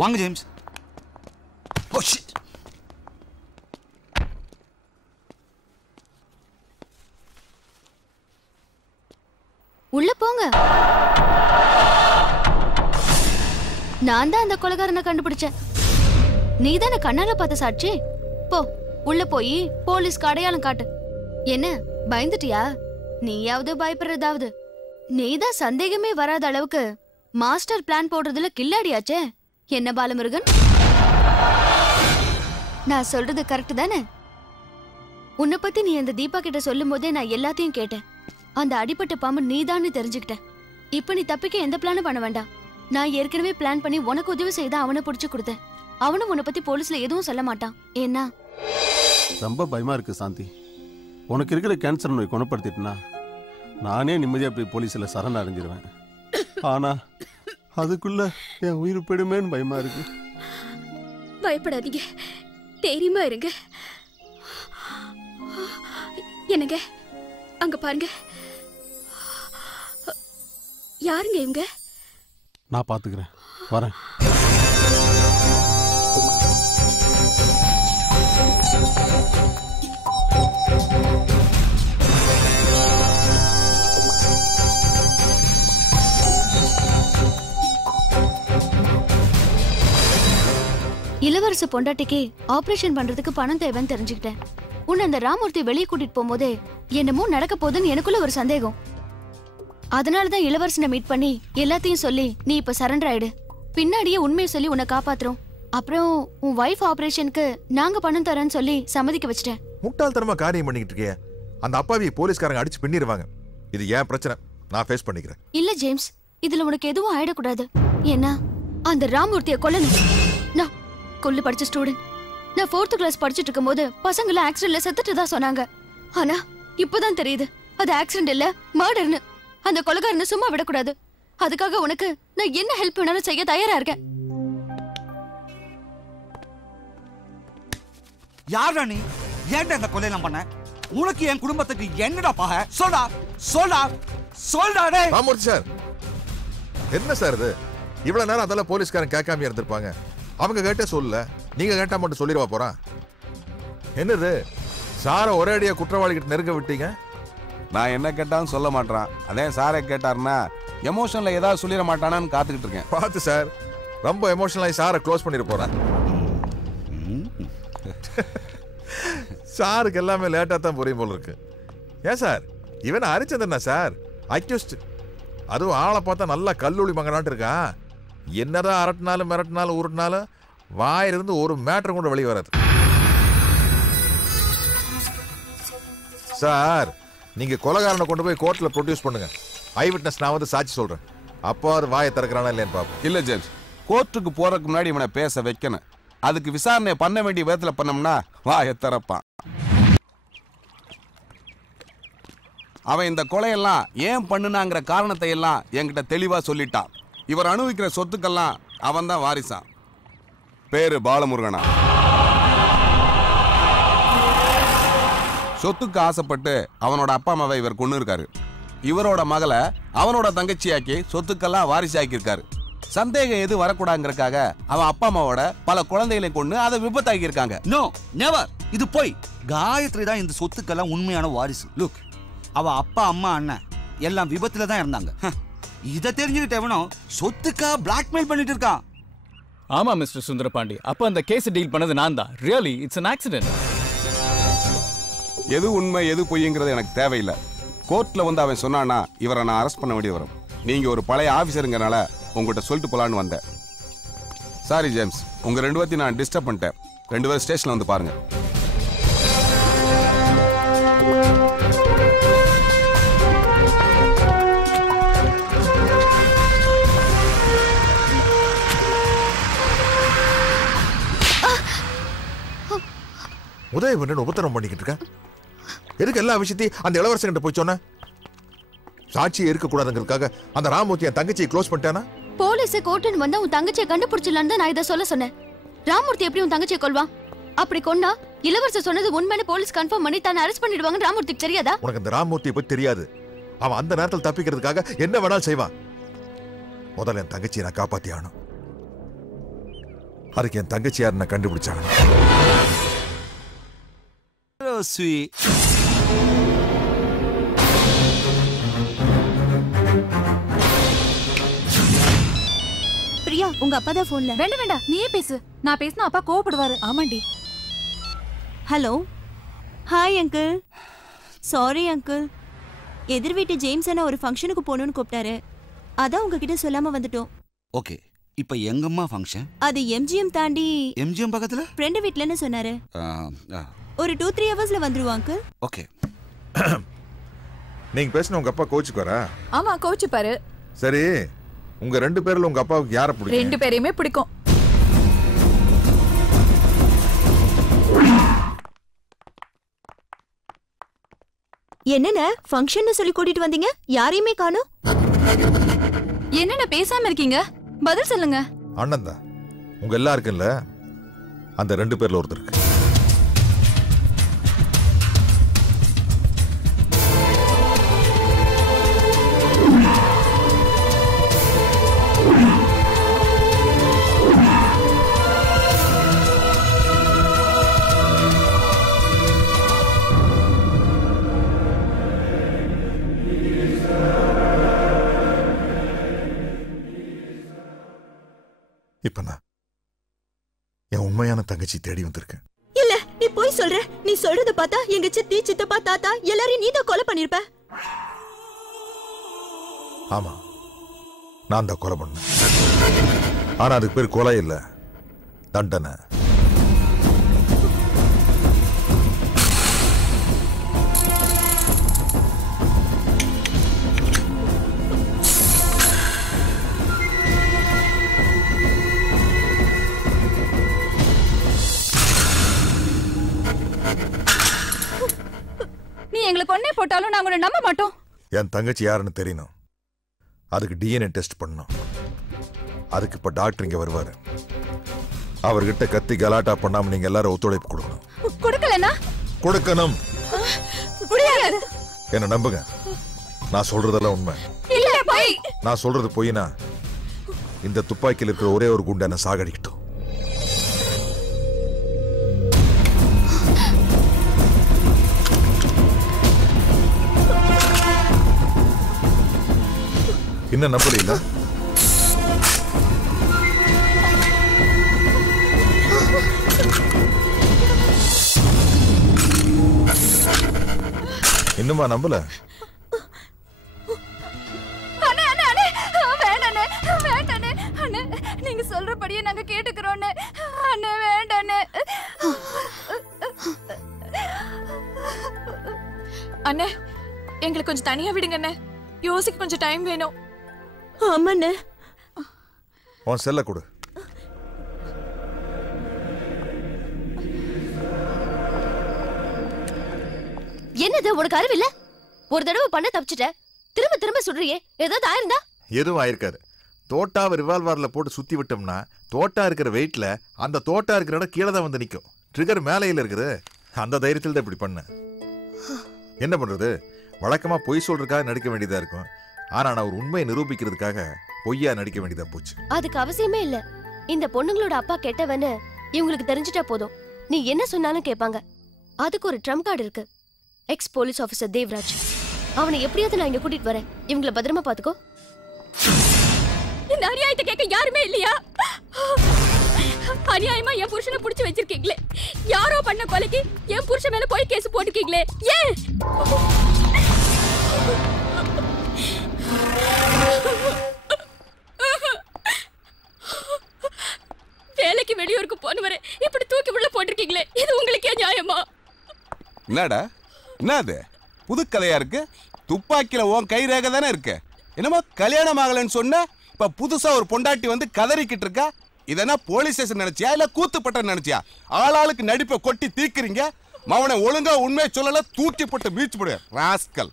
வாங்க James. Oh shit. உள்ள போங்க. நான் தான் அந்த கொலைகாரனை கண்டுபிடிச்சேன். நீ தானே கண்ணால பார்த்த சாட்சி. போ உள்ள போய் போலீஸ்க்கு அடையாளம் காட்டு. என்ன பயந்துட்டியா? நீயாவது பயப்படுறதாவது. நீதான் சந்தேகமே வராத அளவுக்கு மாஸ்டர் பிளான் போடுறதுல கில்லாடியாச்சே. என்ன பாலமுருகன், நான் சொல்றது கரெக்ட் தானே? உன்னை பத்தி நீ அந்த தீபா கிட்ட சொல்லும் போதே நான் எல்லாத்தையும் கேட்டேன். அந்த அடிப்பட்ட பாம்பு நீதான்னு தெரிஞ்சுக்கிட்டேன். இப்ப நீ தப்பிக்க எந்த பிளானும் பண்ண வேண்டாம். நான் ஏற்கனவே பிளான் பண்ணி உனக்கு உதவி செய்த அவனை பிடிச்சு கொடுத்தேன். அவனும் உன்னை பத்தி போலீஸ்ல எதுவும் சொல்ல மாட்டான். ஏன்னா ரொம்ப பயமா இருக்கு சாந்தி. உனக்கு இருக்கிற கேன்சர் நோய் குணப்படுத்திட்டுனா நானே நிம்மதியா போய் போலீஸ்ல சரண் அடைஞ்சிருவேன். ஆனா அதுக்குள்ள என் உயிர் போயிடுமேன்னு பயமா இருக்கு. பயப்படாதீங்க, தைரியமா இருங்க. என்னங்க அங்க பாருங்க. யாருங்க இவங்க? நான் பாத்துக்கிறேன், வரேன். இளவரச பொண்டாட்டிக்கு ஆபரேஷன் பண்றதுக்கு பணம் தேவைன்னு தெரிஞ்சுக்கிட்டேன். உன்னை அந்த ராமூர்த்தி வெளியே கூட்டிட்டு போகும்போதே என்னமோ நடக்க போகுதுன்னு எனக்குள்ள ஒரு சந்தேகம். அதனாலதான் இளவரசனை மீட் பண்ணி எல்லாத்தையும் சொல்லி நீ இப்ப சரண்டர் ஆயிடு. பின்னாடியே உண்மையை சொல்லி உன்னை காப்பாத்துறோம். அப்புறம் உன் வைஃப் ஆபரேஷனுக்கு நாங்க பணம் தரேன்னு சொல்லி சம்மதிக்க வச்சிட்டேன். முட்டாள்தனமா காரியம் பண்ணிக்கிட்டு இருக்கிய. அந்த அப்பாவியை போலீஸ்காரங்க அடிச்சு பின்னிடுவாங்க. இது ஏன் பிரச்சனை, நான் ஃபேஸ் பண்ணிக்கிறேன். இல்ல ஜேம்ஸ், இதுல உனக்கு எதுவும் ஆயிடக்கூடாது. ஏன்னா அந்த ராமூர்த்தியை கொல்லணும். நான் கொல்லு படிச்ச ஸ்டூடெண்ட். நான் 4th கிளாஸ் படிச்சுட்டு இருக்கும் போது பசங்கள ஆக்சிடென்ட்ல செத்துட்டு தான் சொன்னாங்க. ஆனா இப்பதான் தெரியுது அது ஆக்சிடென்ட் இல்ல, மர்டர்னு. அந்த கொலைகாரனை சும்மா விடக்கூடாது. அதுக்காக உனக்கு நான் என்ன ஹெல்ப் வேணாலும் செய்ய தயாரா இருக்கேன். யாரா நீ? ஏன்டா இந்த கொலையெல்லாம் பண்ண? உனக்கு என் குடும்பத்துக்கு என்னடா பாக? சொல்டா சொல்டா சொல்டா. டேய் ராமூர்த்தி சார், என்ன சார் இது? இவ்வளவு நேரம் அதெல்லாம் போலீஸ்காரன் கேட்காம இருந்திருப்பாங்க. அவங்க கேட்டே சொல்லல, நீங்க கேட்டா மட்டும் சொல்லிடுவா போறான். என்னது சார ஒரே அடியா குற்றவாளி கிட்ட நெருங்க விட்டீங்க? நான் என்ன கேட்டாலும் சொல்ல மாட்டான். அதே சாரை கேட்டாருன்னா எமோஷன்ல ஏதாவது சொல்லிட மாட்டானான்னு காத்துக்கிட்டு இருக்கேன். பார்த்து சார், ரொம்ப எமோஷனலாகி சாரை க்ளோஸ் பண்ணிட்டு போறேன். சாருக்கு எல்லாமே லேட்டா தான் புரியும் போல இருக்கு. ஏன் சார், இவன் ஹரிச்சந்திரனா சார் அக்யூஸ்ட்? அதுவும் ஆளை பார்த்தா நல்லா கல்லூலி மங்கனாட்டு இருக்கான். என்னதான் அரட்டினாலும் மிரட்டினாலும் உருட்டினாலும் வாயிலிருந்து ஒரு மேட்டர் கூட வெளியே வராது. சார், நீங்க கொலைகாரனை கொண்டு போய் கோர்ட்ல ப்ரொடியூஸ் பண்ணுங்க. ஐ விட்னஸ் நான் வந்து சாட்சி சொல்றேன். அப்போ அது வாயை திறக்கிறானா இல்லையான்னு பாப்போம். இல்ல ஜேம்ஸ், கோர்ட்டுக்கு போறதுக்கு முன்னாடி இவனை பேச வைக்கணும். அதுக்கு விசாரணை பண்ண வேண்டிய விதத்துல பண்ணோம்னா வாயை திறப்பான். அவன் இந்த கொலையெல்லாம் ஏன் பண்ணுனாங்கிற காரணத்தை எல்லாம் என்கிட்ட தெளிவா சொல்லிட்டான். இவர் அனுபவிக்கிற சொத்துக்கெல்லாம் அவன் தான் வாரிசான். பேரு பாலமுருகனா. சொத்துக்கு ஆசைப்பட்டு அவனோட அப்பா அம்மாவை இவர் கொண்டு இருக்காரு. இவரோட மகளை அவனோட தங்கச்சியாக்கி சொத்துக்கெல்லாம் வாரிசாக்கி இருக்காரு. சந்தேகம் எது வரக்கூடாதுங்கிறதுக்காக அவன் அப்பா அம்மாவோட பல குழந்தைகளை கொண்டு அதை விபத்தாக்கி இருக்காங்க. நோ நெவர், இது போய். காயத்ரி தான் இந்த சொத்துக்கெல்லாம் உண்மையான வாரிசு. லுக், அவ அப்பா அம்மா அண்ணன் எல்லாம் விபத்துல தான் இருந்தாங்க. இதை தெரிஞ்சுக்கிட்டவனோ சொத்துக்கா பிளாக்மெயில் பண்ணிட்டு இருக்கான். ஆமா மிஸ்டர் சுந்தரபாண்டி, அப்ப அந்த கேஸ் டீல் பண்ணது நான் தான். Really it's an accident. எது உண்மை எது பொய்ங்கிறது எனக்கு தேவையில்லை. கோர்ட்ல வந்து அவன் சொன்னானா இவரை நான் அரெஸ்ட் பண்ண வேண்டிய வரும். நீங்க ஒரு பழைய ஆபீசருங்கனால உங்ககிட்ட சொல்லிட்டு போலான்னு வந்தேன். சாரி ஜேம்ஸ், உங்க 2 பேர்த்தையும் நான் டிஸ்டர்ப் பண்ணிட்டேன். 2 பேரும் ஸ்டேஷன்ல வந்து பாருங்க. உதயவன் உபத்திரம் பண்ணிக்கிட்டு இருக்க. எதுக்கு எல்லா விஷயத்தையும் அந்த இளவரசன் போய் சொன்ன? சாட்சியை இருக்கக்கூடாதுங்கிறதுக்காக அந்த ராமூர்த்தி என் தங்கச்சியை க்ளோஸ் பண்ணிட்டானா? போலீஸ் கோர்ட்டுன்னு வந்தா உன் தங்கச்சியை கண்டுபிடிச்சிடலான்னு தான் நான் இதை சொல்ல சொன்னேன். ராமூர்த்தி எப்படி உன் தங்கச்சியை கொல்வான்? அப்படி கொண்டா இளவரசர் சொன்னது உண்மைன்னு போலீஸ் கன்ஃபார்ம் பண்ணி தான் அரெஸ்ட் பண்ணிடுவாங்க. ராமூர்த்திக்கு தெரியாதா? உனக்கு அந்த ராமூர்த்தியை பத்தி தெரியாது. அவன் அந்த நேரத்தில் தப்பிக்கிறதுக்காக என்ன வேணாலும் செய்வான். முதல்ல என் தங்கச்சியை நான் காப்பாத்தி ஆகணும். அதுக்கு என் தங்கச்சி யாருன்னு கண்டுபிடிச்சாங்க. பிரியா, உங்க அப்பா தான் போன்ல. வேண்டாம் வேண்டாம், நீயே பேசு. நான் பேசினா அப்பா கோவப்படுவாரு. ஆமாண்டி. Hello. Hi uncle. Sorry uncle, எதிர் வீட்டு ஜேம்ஸ் அண்ணா ஒரு ஃபங்க்ஷனுக்கு போகணும்னு கூப்பிட்டாரு. அதான் உங்ககிட்ட சொல்லாம வந்துட்டோம். ஓகே, இப்போ எங்கம்மா ஃபங்க்ஷன்? அது எம்ஜிஎம் தாண்டி. எம்ஜிஎம் பக்கத்துல ஃப்ரெண்ட் வீட்லன்னு சொன்னாரு. ஒரு 2-3 ஹவர்ஸ்ல வந்துருவோம் அங்கிள். ஓகே. நீங்க பேசின உங்க அப்பா கோச்சுக்காரா? ஆமா, கோச்சுப்பாரு. சரி, உங்க 2 பேர்ல உங்க அப்பாவுக்கு யாரை பிடிக்கும்? 2 பேரையுமே பிடிக்கும். என்னென்ன ஃபங்க்ஷன் சொல்லி கூட்டிட்டு வந்தீங்க, யாரையுமே காணோம். என்னென்ன பேசாம இருக்கீங்க? பதில் சொல்லுங்க. அண்ணன் தான் உங்க எல்லாருக்கும்ல, அந்த 2 பேர்ல ஒருத்தருக்கு. இப்ப நான் என் உண்மையான தங்கச்சி தேடி வந்திருக்கேன். இல்ல, நீ போய் சொல்ற. நீ சொல்றத பார்த்தா எங்க சித்தி, சித்தப்பா, தாத்தா எல்லாரையும் நீ தான் கொலை பண்ணிருப்ப. ஆமா, நான் தான் கொலை பண்ணேன். ஆனா அதுக்கு பேர் கொலை இல்ல, தண்டனை. எங்களுக்கு ஒண்ணே போட்டாலும் நாங்க உன்னை நம்ப மாட்டோம். என் தங்கச்சி யாருன்னு தெரியணும். அதுக்கு டிஎன்ஏ டெஸ்ட் பண்ணணும். அதுக்கு இப்ப டாக்டர் இங்க வருவாரு. அவர்கிட்ட கத்தி கலாட்டா பண்ணாம நீங்க எல்லாரும் ஒத்துழைப்பு கொடுக்கணும். கொடுக்கலனா? கொடுக்கணும். முடியாது. என்ன நம்புங்க, நான் சொல்றதெல்லாம் உண்மை. இல்ல போய். நான் சொல்றது பொய்னா இந்த துப்பாக்கியில் இருக்கிற ஒரே ஒரு குண்டை என்ன சாகடிக்கட்டும். இன்னும் நம்பல? இன்னுமா நம்பல? நீங்க சொல்றபடியே நாங்க கேட்டுக்கிறோம். அண்ணே வேண்டானே. அண்ணே, எங்களுக்கு கொஞ்சம் தனியா விடுங்க அண்ணே. யோசிக்க கொஞ்சம் டைம் வேணும். ஆமாண்ணே. உன் செல்ல கொடு. என்னது, உனக்கு அறிவில்ல? ஒரு தடவை பண்ண தப்பிச்சிட்ட, திரும்ப திரும்ப சொல்றியே. ஏதாவது ஆயிருந்தா? எதுவும் ஆயிருக்காரு. தோட்டாவை ரிவால்வர்ல போட்டு சுத்தி விட்டோம்னா தோட்டா இருக்கிற வெயிட்ல அந்த தோட்டா இருக்கிற இடம் கீழே தான் வந்து நிற்கும். ட்ரிகர் மேலையில் இருக்குது. அந்த தைரியத்தில் தான் இப்படி பண்ண. என்ன பண்றது, வழக்கமா பொய் சொல்றதுக்காக நடிக்க வேண்டியதா இருக்கும். ஆனா நான் ஒரு உண்மையை நிரூபிக்கிறதுக்காக பொய்யா நடிக்க வேண்டியதா போச்சு. அதுக்கு அவசியமே இல்ல. இந்த பொண்ணுங்களோட அப்பா கெட்டவன்னு இவங்களுக்கு தெரிஞ்சிட்டா போதும். நீ என்ன சொன்னாலும் கேட்பாங்க. அதுக்கு ஒரு ட்ரம்ப் கார்டு இருக்கு. X police officer Devaraj. அவனை எப்படியாவது நான் இங்க கூட்டிட்டு வரேன். இவங்கள பத்திரமா பாத்துக்கோ. இந்த அநியாயத்தை கேட்க யாருமே இல்லையா? அநியாயமா என் புருஷனை புடிச்சு வச்சிருக்கீங்களே. யாரோ பண்ண கொலைக்கு என் புருஷன் மேல போய் கேஸ் போட்டுக்கீங்களே. ஏன்? வேலைக்கு வெளியூருக்கு போனவரை இப்படி தூக்கி உள்ள போட்டிருக்கீங்களே. இது உங்களுக்கே நியாயமா? என்னடா என்னது புது கதையா இருக்கு? துப்பாக்கில உன் கை ரேகை தானே இருக்கு. என்னமோ கல்யாணம் ஆகலன்னு சொன்ன, இப்ப புதுசா ஒரு பொண்டாட்டி வந்து கதறிக்கிட்டு இருக்கா. இதனா போலீஸ் ஸ்டேஷன் நினைச்சியா இல்ல கூத்துப்பட்ட நினைச்சியா? ஆளாளுக்கு நடிப்பை கொட்டி தீக்குறீங்க. மவனை ஒழுங்கா உண்மையை சொல்லல, தூக்கி போட்டு பீச் போடு ராஸ்கல்.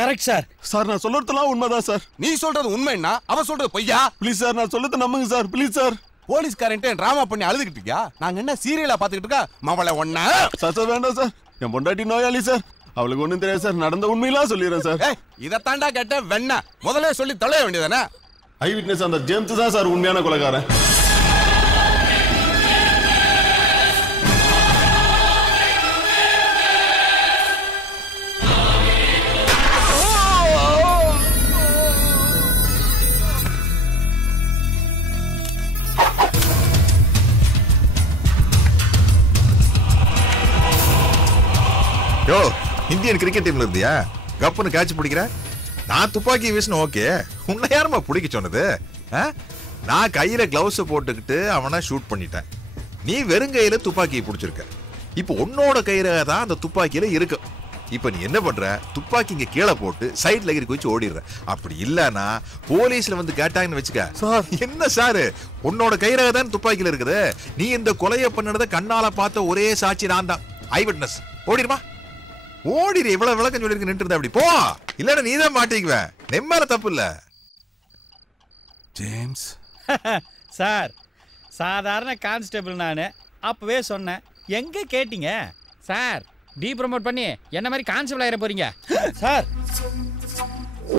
Correct sir. சார் நான் சொல்றதுலாம் உண்மைதான் சார். நீ சொல்றது உண்மைன்னா அவ சொல்றது பொய்யா? ப்ளீஸ் சார், நான் சொல்றது நம்புங்க சார். Please sir. போலீஸ்காரன்ட்ட டிராமா பண்ணி அழுதுகிட்டு இருக்கியா? நாங்க என்ன சீரியலா பாத்துக்கிட்டு இருக்கா? மவளை ஒண்ணா சார். சார் வேண்டாம் சார், என் பொண்டாட்டி நோயாளி சார். அவளுக்கு ஒண்ணும் தெரியாது சார். நடந்த உண்மையெல்லாம் சொல்லிடுறேன் சார். இதை தாண்டா கேட்ட வெண்ண முதல்ல சொல்லி தொலைய வேண்டியதானே? ஐ விட்னஸ் அந்த ஜேம்ஸ் தான் சார் உண்மையான கொலைகாரன். யோ இந்தியன் கிரிக்கெட் டீம்ல இருந்தியா கப்புன்னு கேட்ச் பிடிக்கிற நான் துப்பாக்கி வீசணும் ஓகே உன்னை யாருமா பிடிக்க சொன்னது நான் கையில கிளவுஸ் போட்டுக்கிட்டு அவனை ஷூட் பண்ணிட்டேன் நீ வெறுங்கையில துப்பாக்கியை பிடிச்சிருக்க இப்போ உன்னோட கையில தான் அந்த துப்பாக்கியில இருக்கு இப்ப நீ என்ன பண்ற துப்பாக்கி இங்க கீழே போட்டு சைட்ல எகிரி குதிச்சு ஓடிடுற அப்படி இல்லனா போலீஸ்ல வந்து கேட்டாங்கன்னு வச்சுக்க என்ன சாரு உன்னோட கையில தான் துப்பாக்கியில இருக்குது நீ இந்த கொலையை பண்ணனத கண்ணால பார்த்த ஒரே சாட்சி நான் தான் ஐ விட்னஸ் ஓடிடுமா ஓடிடு இவ்வளவு விளக்கம் சொல்லிருக்கு நின்று அப்படி போ இல்லன்னா நீ தான் மாட்டிக்குவேன் நெம்மேல தப்பு இல்ல ஜேம்ஸ் சார் சாதாரண கான்ஸ்டபிள் நான் அப்பவே சொன்னேன் எங்க கேட்டீங்க சார் டீ ப்ரமோட் பண்ணி என்ன மாதிரி கான்ஸ்டபிள் ஆயிர போறீங்க சார்